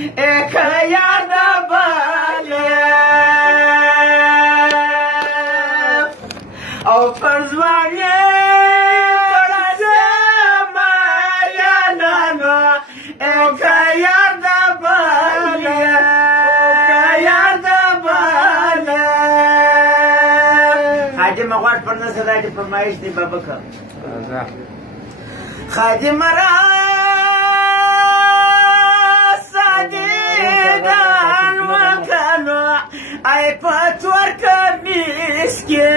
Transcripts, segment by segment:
Ekaya da bale O părzvane Părazema Ianano Ekaya da bale Ekaya da bale Hadi mağar pırna sadaki pırmayış di babaka Hadi mara Sadidan makano Ay patwarka miske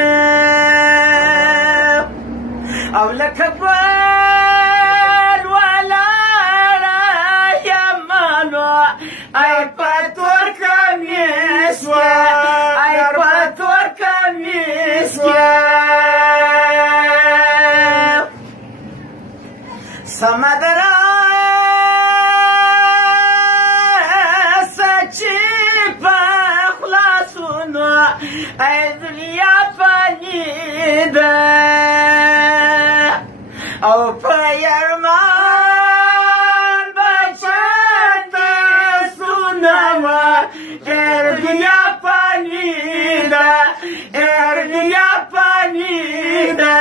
Avla kabal wala yamano Ay patwarka miske Ay patwarka miske Samadara Ay dünya fanide O payarman Başında sunama dünya fanide dünya fanide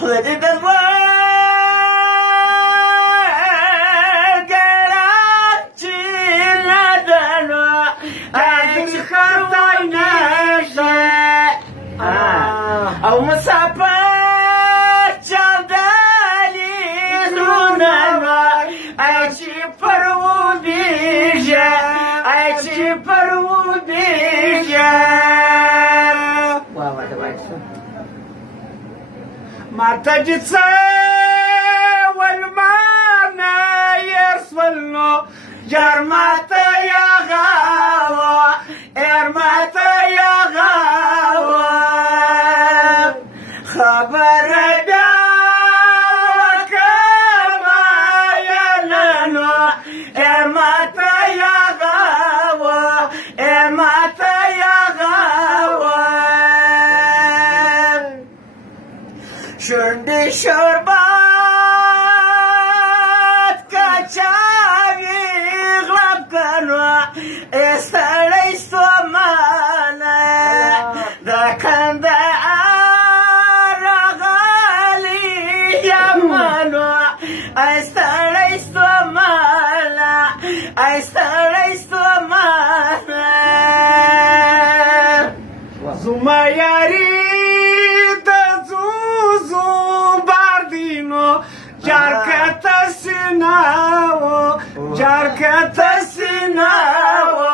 Hadi ben أو مسافر جدالي زونما أيشي فرو بيجا أيشي فرو بيجا واوا دوايسو ما تجسا والمانا يرسلو جرماتا يا غاوة إرماتا يا غاوة خبر كما يلنو إرماتا يا غاوة إرماتا يا غاوة شندي شربات كچاوي غلب كنوا استريستو مانا دا كندا Zuma yari da zuzu bardino Jarkata sinavo Jarkata sinavo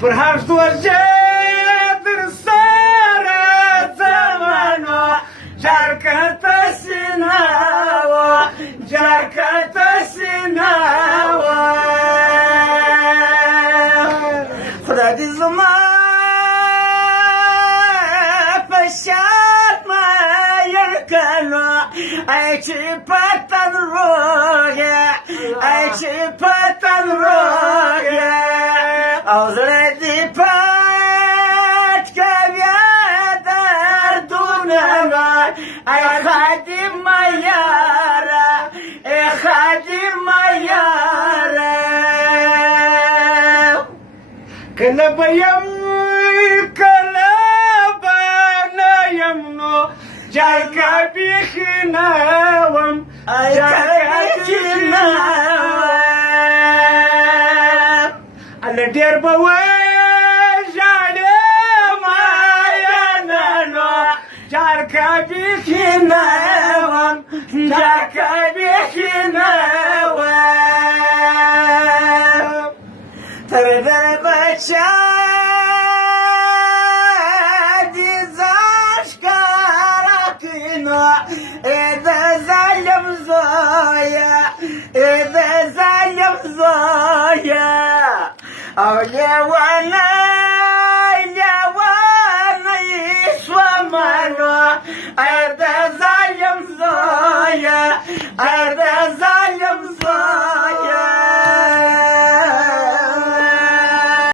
Perhaps tu ajedr sara zamano Jarkata sinavo Jarkata sinavo Khudadi zuma Pashat ma yarkano Aychi patan roge Aychi patan roge Avzredi pat kavyadar dunama Ay khadim mayara Ay khadim mayara Kalabayam kalabanayam no Jarka bikhinawam Jarka bikhinawam Alla der bawajale mayanano Jarka bikhinawam Jarka bikhinawam Tardar bachadi zashkarakino Eda zalim zoya Eda zalim zoya Lewana iswamano Eda zalim zoya Eda zalim